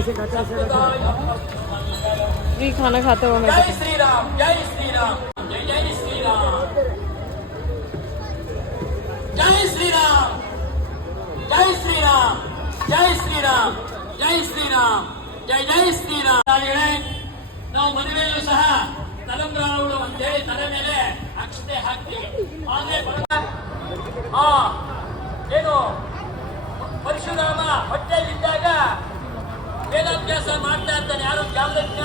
Free खाना खाते हुए मैं जय श्री राम, जय श्री राम, जय जय श्री राम, जय श्री राम, जय श्री राम, जय श्री राम, जय श्री राम, जय जय श्री राम. ನಾವು ಮದುವೆಯಲ್ಲೂ ಸಹ ತಲೆಂಬ್ರಾಗಳು ಅಂತೇಳಿ ತಲೆ ಮೇಲೆ ಅಕ್ಷತೆ ಹಾಕ್ತೀವಿ. ಆದ್ರೆ ಏನು ಪರಶುರಾಮ ಹೊಟ್ಟೆಯಲ್ಲಿದ್ದಾಗ ವೇದಾಭ್ಯಾಸ ಮಾಡ್ತಾ ಇರ್ತಾನೆ. ಯಾರು ಜಾಲಜ್ಞ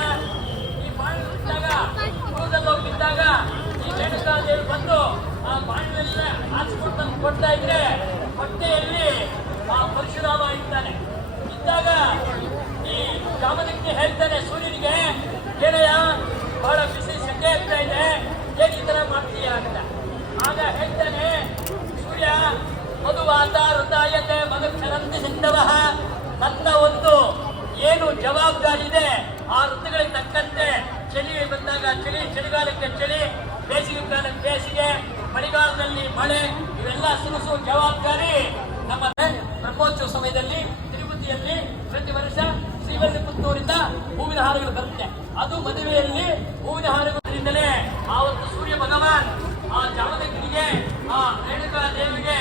ಈ ಬಾಣಿದಾಗ ಕೂದಲು ಹೋಗಿದ್ದಾಗ ಈ ರೇಣುಕಾದೇವಿ ಬಂದು ಆ ಬಾಣಿನೆಲ್ಲ ಹಾಚ್ಕೊಂಡು ತಂದು ಕೊಡ್ತಾ ಇದ್ರೆ ಹೊಟ್ಟೆಯಲ್ಲಿ ಆ ಪರಶುರಾಮ ಇರ್ತಾನೆ. ಇದ್ದಾಗ ಈ ಕಾಮದಕ್ಕೆ ಹೇಳ್ತಾನೆ ಸೂರ್ಯನಿಗೆ, ಏನಯ್ಯ ಬಹಳ ಬಿಸಿ ಸೆಕೆ ಆಗ್ತಾ ಇದೆ, ಹೇಗೆ ಈ ತರ ಮಾಡ್ತೀಯ ಅಂತ. ಆಗ ಹೇಳ್ತಾನೆ ಸೂರ್ಯ, ಮಧುವಾತ ಹೃದಯತೆ ಮಗಕ್ಷರಂತಿ ಸಿಂಧವ, ನನ್ನ ಒಂದು ಏನು ಜವಾಬ್ದಾರಿ ಇದೆ ಆ ಋತುಗಳಿಗೆ ತಕ್ಕಂತೆ ಚಳಿ ಬಂದಾಗ ಚಳಿ, ಚಳಿಗಾಲಕ್ಕೆ ಚಳಿ, ಬೇಸಿಗೆ ಕಾಲಕ್ಕೆ ಬೇಸಿಗೆ, ಮಳೆಗಾಲದಲ್ಲಿ ಮಳೆ, ಇವೆಲ್ಲ ಸುರಿಸುವ ಜವಾಬ್ದಾರಿ ನಮ್ಮ ಬ್ರಹ್ಮೋತ್ಸವ ಸಮಯದಲ್ಲಿ ತಿರುಪತಿಯಲ್ಲಿ ಪ್ರತಿ ವರ್ಷ ಶ್ರೀವಲ್ಲಿಪುತ್ತೂರಿಂದ ಹೂವಿನ ಹಾರಗಳು ಬರುತ್ತೆ. ಅದು ಮದುವೆಯಲ್ಲಿ ಹೂವಿನ ಹಾರಗಳಿಂದಲೇ ಆವತ್ತು ಸೂರ್ಯ ಭಗವಾನ್ ಆ ಜಾಮದಗ್ನಿಗೆ, ಆ ರೇಣುಕಾ ದೇವಿಗೆ